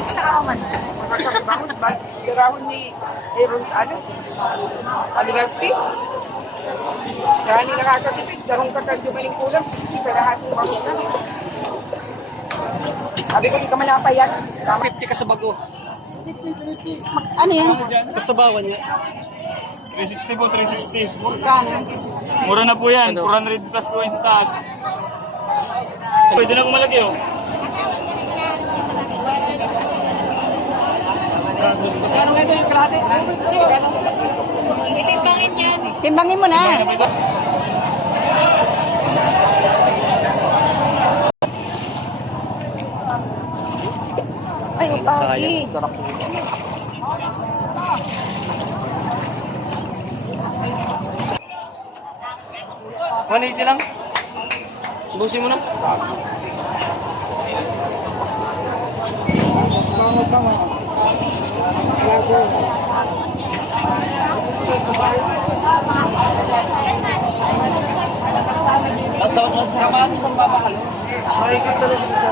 Extra ka man. Garahon ni Aaron, Aligaspi. Kaya ni nakakatipid, garong kakadyo maling kulang. Hindi ka lahat ng bangus na. Sabi ko, di ka malapayat. 50 ka sa bago. Ano yan? Kasabawan niya. 360 po, 360. Magkano? Mura na po yan. Ano? 400 plus po yan sa taas. Pwede na po malaki oh. Magkano nga ito yung kalahati? Magkano? Timbangin yan. Timbangin mo na. Ay, upagi. Maniti lang. Busin mo na. Basta kamatis ang babakal. Mahigit talaga sa